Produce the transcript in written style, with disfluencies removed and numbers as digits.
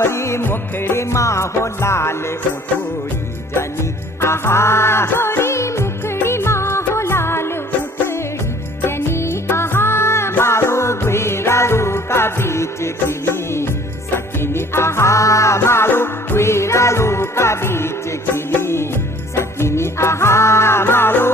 गोरी मुखड़ी माहो लाल उठोड़ी जनी आहा गोरी मुखड़ी माहो लाल उठड़ी जनी आहा मारो गुरारू का बीच खिली सकिनी आहा मारो गुरारू का बीच खिली सकिनी आहा मारो